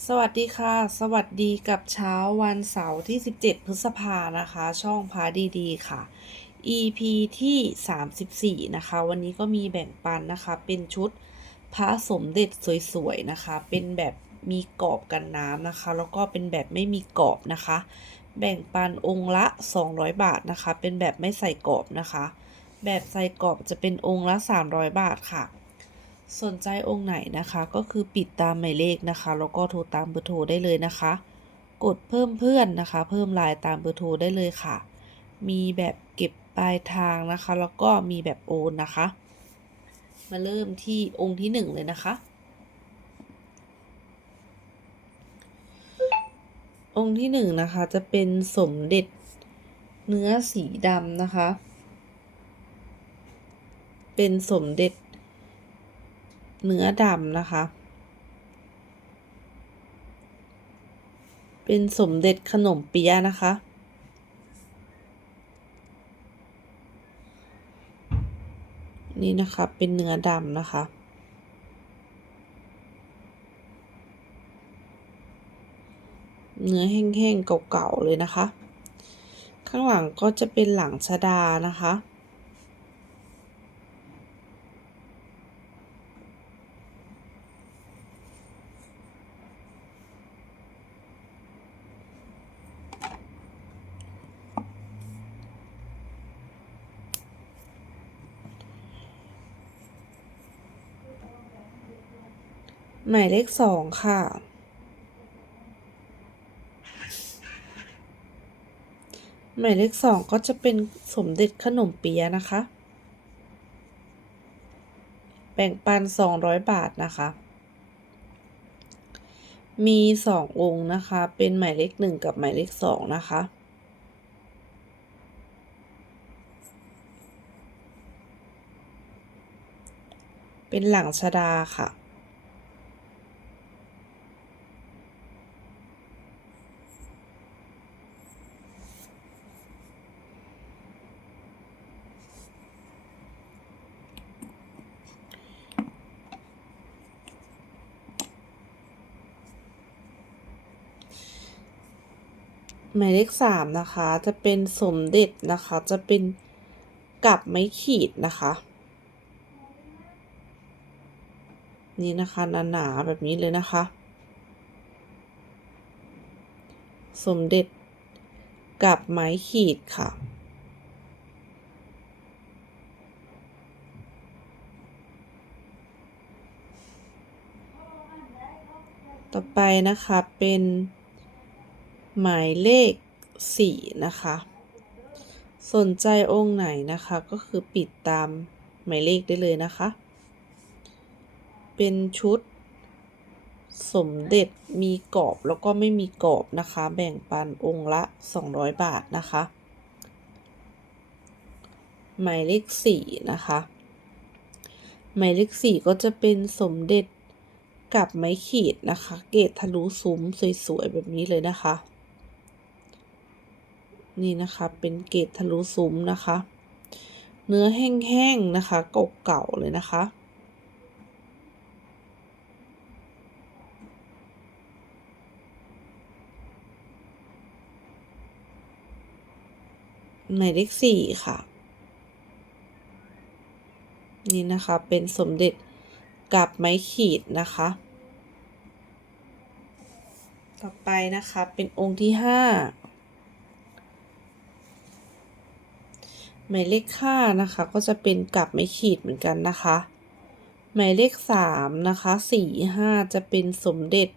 สวัสดีค่ะ สวัสดีกับเช้าวันเสาร์ที่ 17 พฤษภานะคะ ช่องพาดีๆค่ะ EP ที่ 34 นะคะ วันนี้ก็มีแบ่งปันนะคะ เป็นชุดพระสมเด็จสวยๆนะคะ เป็นแบบมีกรอบกันน้ำนะคะ แล้วก็เป็นแบบไม่มีกรอบนะคะ แบ่งปันองค์ละ 200 บาทนะคะ เป็นแบบไม่ใส่กรอบนะคะ แบบใส่กรอบจะเป็นองค์ละ 300 บาทค่ะ สนใจองค์ไหนนะคะก็คือปิดตามหมายเลขนะคะแล้วก็โทรตามเบอร์โทรได้เลยนะคะ กดเพิ่มเพื่อนนะคะ เพิ่มไลน์ตามเบอร์โทรได้เลยค่ะ มีแบบเก็บปลายทางนะคะ แล้วก็มีแบบโอนนะคะ มาเริ่มที่องค์ที่หนึ่งเลยนะคะ องค์ที่หนึ่งนะคะจะเป็นสมเด็จเนื้อสีดำนะคะ เป็นสมเด็จ เนื้อดำนะคะ เป็นสมเด็จขนมเปี๊ยะนะคะ นี่นะคะเป็นเนื้อดำนะคะเนื้อแห้งๆเก่าๆเลยนะคะ ข้างหลังก็จะเป็นหลังชะดานะคะ หมายเลขสองค่ะ หมายเลขสองก็จะเป็นสมเด็จขนมเปี๊ยะนะคะ แบ่งปันสองร้อยบาทนะคะ มีสององค์นะคะ เป็นหมายเลขหนึ่งกับหมายเลขสองนะคะเป็นหลังชดาค่ะ มายเลขสามนะคะ จะเป็นสมเด็จนะคะ จะเป็นกับไม้ขีดนะคะ นี่นะคะหนาๆแบบนี้เลยนะคะ สมเด็จกับไม้ขีดค่ะต่อไปนะคะเป็น หมายเลขสี่นะคะ สนใจองค์ไหนนะคะก็คือปิดตามหมายเลขได้เลยนะคะ เป็นชุด สมเด็จมีกรอบแล้วก็ไม่มีกรอบนะคะ แบ่งปันองค์ละ 200 บาทนะคะ หมายเลขสี่นะคะ หมายเลขสี่ก็จะเป็นสมเด็จกับไม้ขีดนะคะ เกรดทะลุซุ้มสวยๆแบบนี้เลยนะคะ นี่นะคะเป็นเกรดทะลุซุ้มนะคะ เนื้อแห้งๆนะคะเก่าๆเลยนะคะ หมายเลขสี่ค่ะ นี่นะคะเป็นสมเด็จกับไม้ขีดนะคะ ต่อไปนะคะเป็นองค์ที่ห้า หมายเลขห้านะคะ ก็จะเป็นกับไม่ขีดเหมือนกันนะคะ หมายเลขสามนะคะสี่ห้าจะเป็นสมเด็จ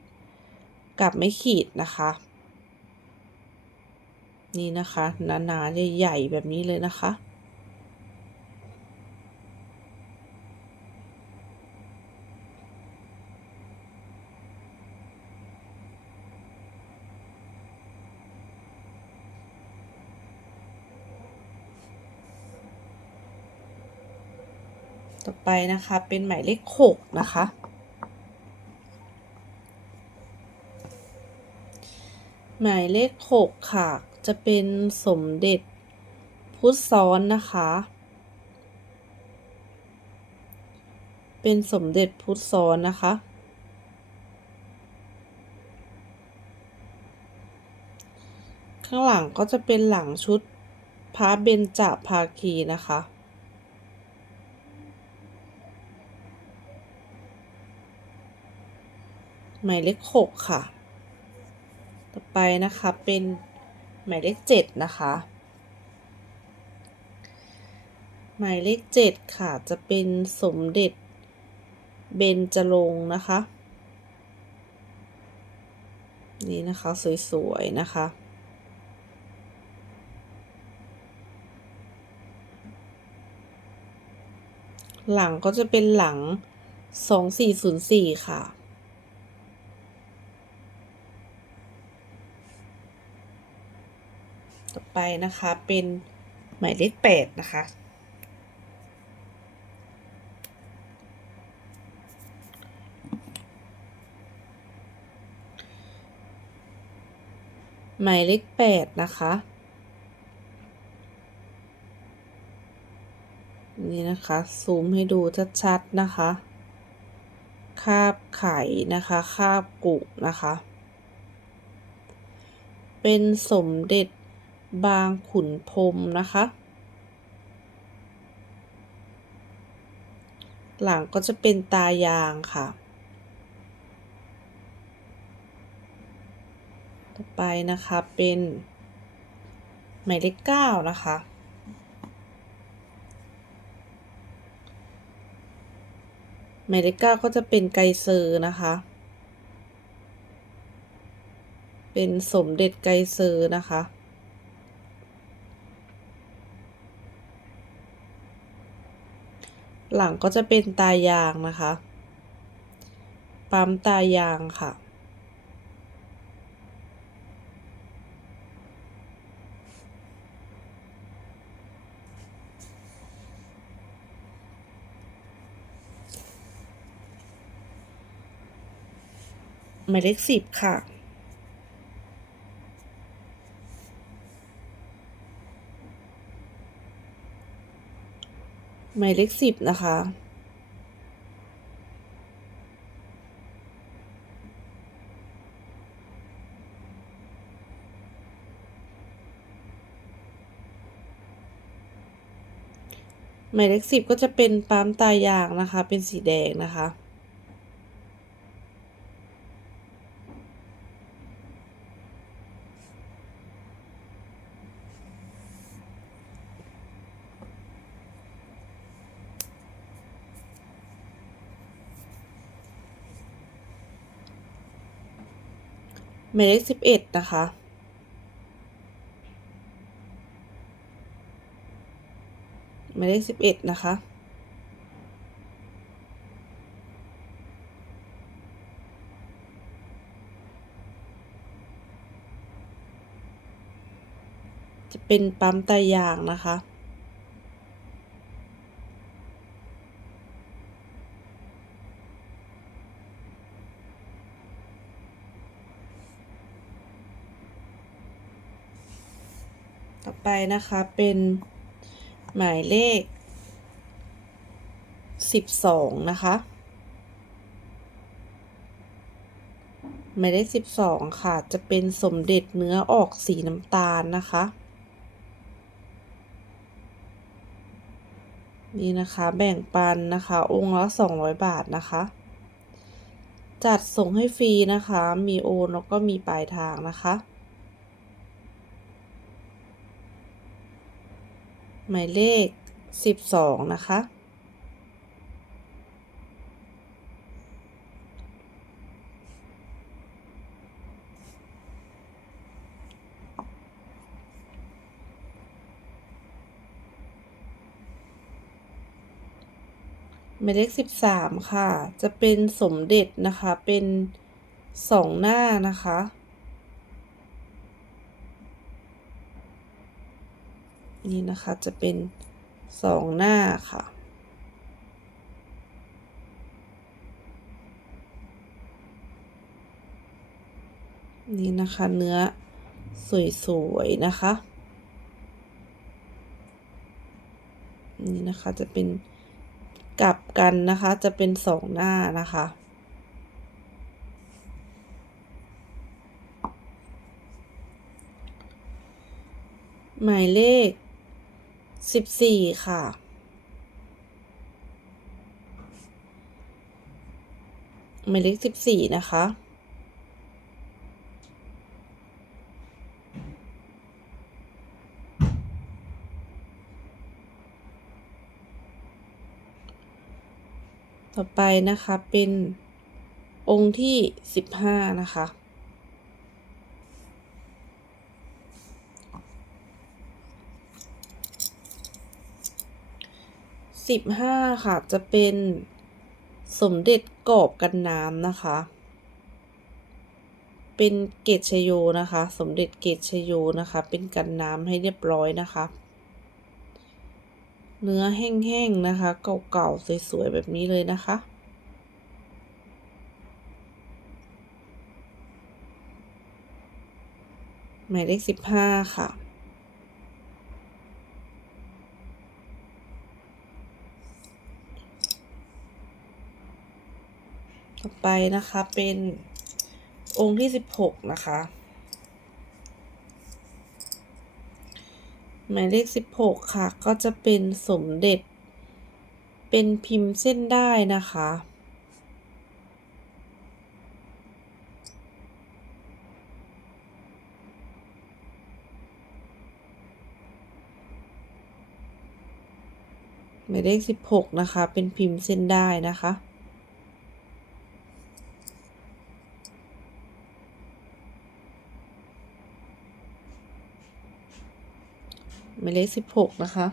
กับไม่ขีดนะคะ นี่นะคะหนาๆใหญ่ๆแบบนี้เลยนะคะ ต่อไปนะคะเป็นหมายเลขหกนะคะ หมายเลขหกค่ะ จะเป็นสมเด็จพุทธซ้อนนะคะ เป็นสมเด็จพุทธซ้อนนะคะ ข้างหลังก็จะเป็นหลังชุดพระเบญจภาคีนะคะ หมายเลขหกค่ะ ต่อไปนะคะเป็นหมายเลขเจ็ดนะคะ หมายเลขเจ็ดค่ะ จะเป็นสมเด็จเบญจรงค์นะคะ นี่นะคะ สวยๆ นะคะหลังก็จะเป็นหลัง 2404 ค่ะ ต่อ ไปนะคะเป็นหมายเลข8นะคะ หมายเลข8นะคะ นี่นะคะ ซูมให้ดูชัดๆนะคะ คาบไข่นะคะ คาบกุนะคะ เป็นสมเด็จ บางขุนพรมนะคะ หลังก็จะเป็นตายางค่ะ ต่อไปนะคะเป็นหมายเลขเก้านะคะ หมายเลขเก้าก็จะเป็นไกเซอร์นะคะ เป็นสมเด็จไกเซอร์นะคะ หลังก็จะเป็นตายางนะคะ ปั๊มตายางค่ะ หมายเลขสิบค่ะ หมายเลขสิบนะคะ หมายเลขสิบก็จะเป็นปั๊มตายางนะคะ เป็นสีแดงนะคะ หมายเลขสิบเอ็ดนะคะ หมายเลขสิบเอ็ดนะคะจะเป็นปั๊มตายางนะคะ ต่อไปนะคะเป็นหมายเลขสิบสองนะคะ หมายเลขสิบสองค่ะ จะเป็นสมเด็จเนื้อออกสีน้ำตาลนะคะ นี่นะคะแบ่งปันนะคะ องค์ละสองร้อยบาทนะคะ จัดส่งให้ฟรีนะคะ มีโอนแล้วก็มีปลายทางนะคะ หมายเลขสิบสองนะคะ หมายเลขสิบสามค่ะ จะเป็นสมเด็จนะคะ เป็นสองหน้านะคะ นี่นะคะจะเป็นสองหน้าค่ะ นี่นะคะเนื้อสวยๆนะคะ นี่นะคะจะเป็นกลับกันนะคะจะเป็นสองหน้านะคะหมายเลข สิบสี่ค่ะ หมายเลขสิบสี่นะคะ ต่อไปนะคะเป็นองค์ที่สิบห้านะคะ สิบห้าค่ะจะเป็นสมเด็จกอบกันน้ำนะคะ เป็นเกตชโยนะคะ สมเด็จเกตชโยนะคะ เป็นกันน้ำให้เรียบร้อยนะคะ เนื้อแห้งๆนะคะ เก่าๆสวยๆแบบนี้เลยนะคะหมายเลขสิบห้าค่ะ ไปนะคะเป็นองค์ที่สิบหกนะคะหมายเลขสิบหกค่ะ ก็จะเป็นสมเด็จ เป็นพิมพ์เส้นได้นะคะหมายเลขสิบหกนะคะ เป็นพิมพ์เส้นได้นะคะ หมายเลขสิบหกนะคะ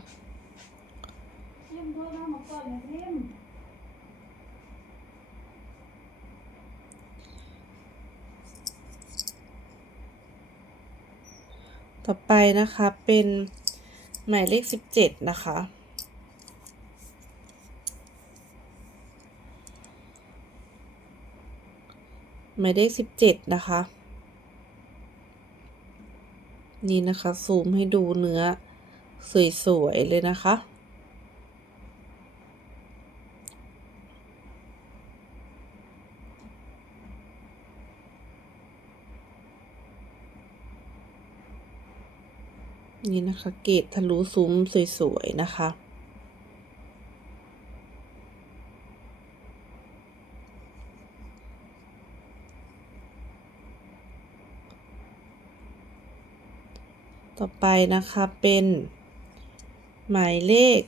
ต่อไปนะคะเป็นหมายเลขสิบเจ็ดนะคะ หมายเลขสิบเจ็ดนะคะ นี่นะคะ ซูมให้ดูเนื้อ สวยๆเลยนะคะ นี่นะคะ เกรดทะลุซุ้มสวยๆนะคะต่อไปนะคะเป็น หมายเลข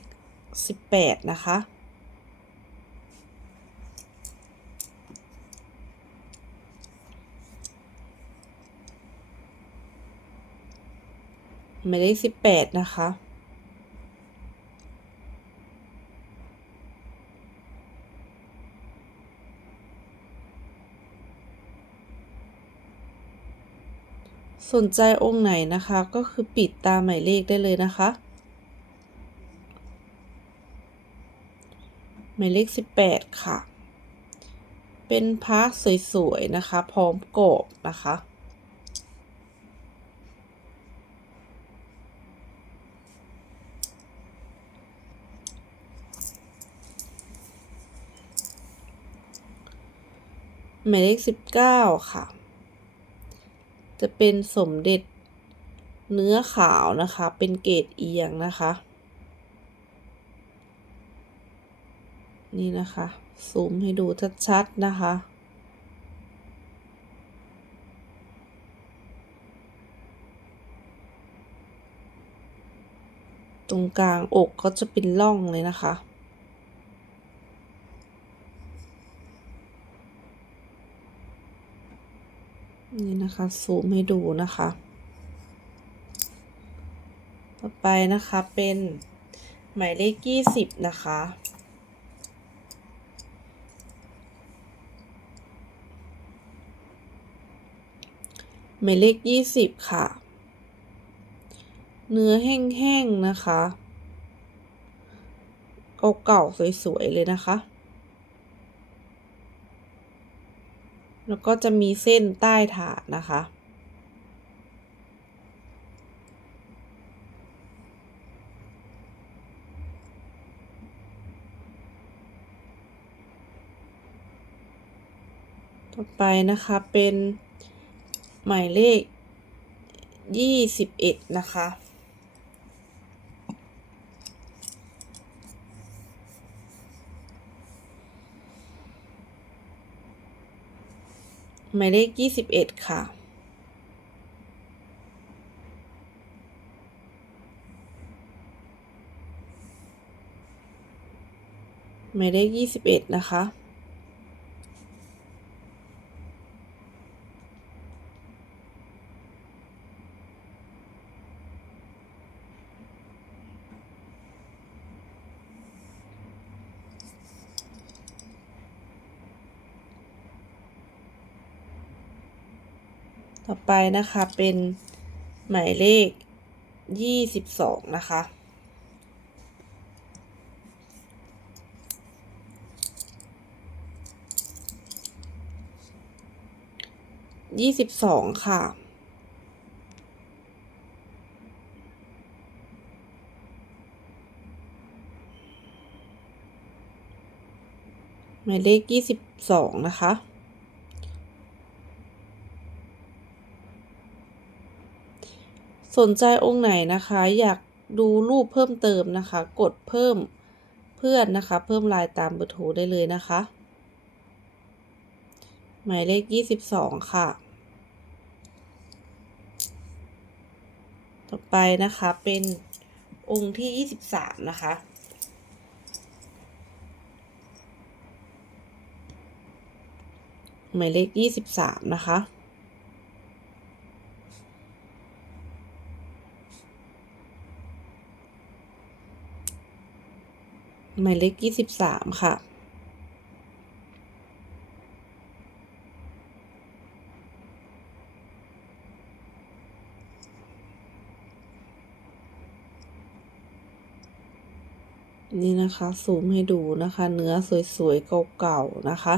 18 นะคะ หมายเลข 18 นะคะสนใจองค์ไหนนะคะก็คือปิดตามหมายเลขได้เลยนะคะ หมายเลข 18 ค่ะ เป็นพระสวยๆ นะคะ พร้อมกรอบนะคะหมายเลข19ค่ะ จะเป็นสมเด็จเนื้อขาวนะคะ เป็นเกรดเอียงนะคะ นี่นะคะ ซูมให้ดูชัดๆ นะคะตรงกลางอกก็จะเป็นร่องเลยนะคะ นี่นะคะ ซูมให้ดูนะคะ ต่อไปนะคะเป็นหมายเลขยี่สิบนะคะ หมายเลขยี่สิบค่ะ เนื้อแห้งๆนะคะ เก่าๆสวย ๆ เลยนะคะ แล้วก็จะมีเส้นใต้ถาดนะคะต่อไปนะคะเป็น หมายเลข 21 นะคะ หมายเลข 21 ค่ะหมายเลขยี่สิบเอ็ดนะคะ ต่อไปนะคะเป็นหมายเลขยี่สิบสองนะคะ ยี่สิบสองค่ะ หมายเลขยี่สิบสองนะคะ สนใจองค์ไหนนะคะ อยากดูรูปเพิ่มเติมนะคะ กดเพิ่มเพื่อนนะคะ เพิ่มไลน์ตามเบอร์โทรได้เลยนะคะ หมายเลขยี่สิบสองค่ะ ต่อไปนะคะเป็นองค์ที่ยี่สิบสามนะคะหมายเลขยี่สิบสามนะคะ หมายเลขยี่สิบสามค่ะ นี่นะคะซูมให้ดูนะคะ เนื้อสวยๆเก่าๆนะคะ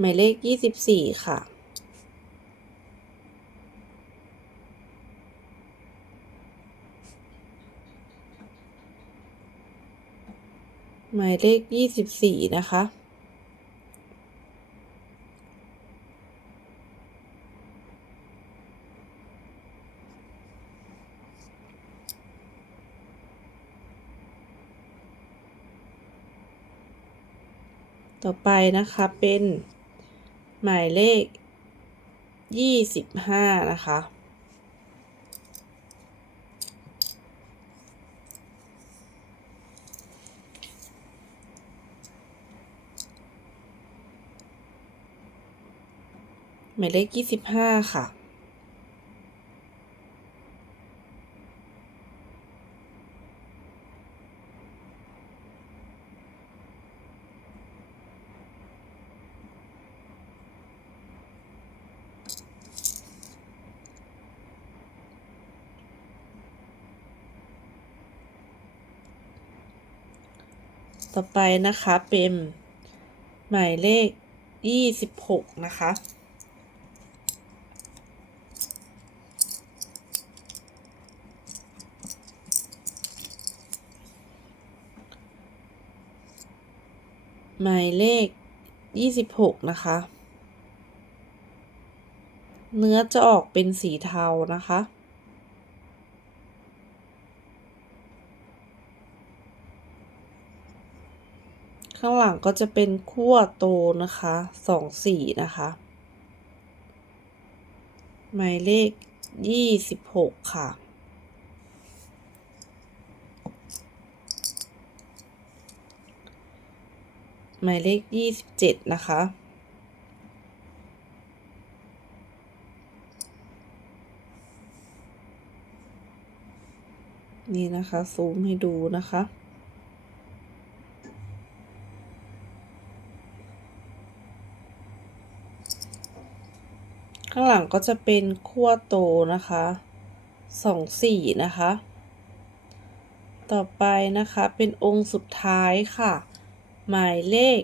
หมายเลขยี่สิบสี่ค่ะ หมายเลขยี่สิบสี่นะคะ ต่อไปนะคะเป็น หมายเลขยี่สิบห้านะคะ หมายเลขยี่สิบห้าค่ะ ต่อไปนะคะเป็นหมายเลขยี่สิบหกนะคะ หมายเลขยี่สิบหกนะคะ เนื้อจะออกเป็นสีเทานะคะ ข้างหลังก็จะเป็นขั้วโตนะคะสองสี่นะคะ หมายเลขยี่สิบหกค่ะ หมายเลขยี่สิบเจ็ดนะคะ นี่นะคะ ซูมให้ดูนะคะางหลังก็จะเป็นขั้วโตนะคะสองสี่นะคะ ต่อไปนะคะเป็นองค์สุดท้ายค่ะ หมายเลข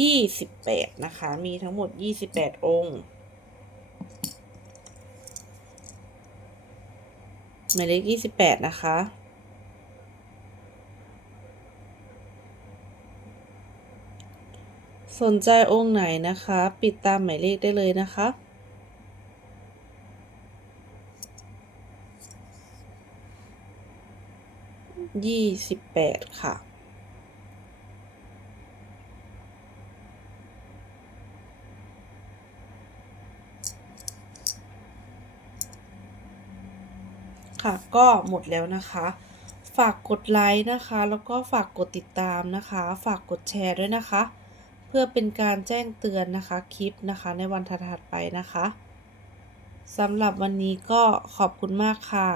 ยี่สิบแปดนะคะ มีทั้งหมดยี่สิบแปดองค์หมายเลขยี่สิบแปดนะคะ สนใจองค์ไหนนะคะ ปิดตามหมายเลขได้เลยนะคะ ยี่สิบแปดค่ะ ค่ะก็หมดแล้วนะคะ ฝากกดไลค์นะคะ แล้วก็ฝากกดติดตามนะคะ ฝากกดแชร์ด้วยนะคะ เพื่อเป็นการแจ้งเตือนนะคะคลิปนะคะในวันถัดๆไปนะคะสำหรับวันนี้ก็ขอบคุณมากค่ะ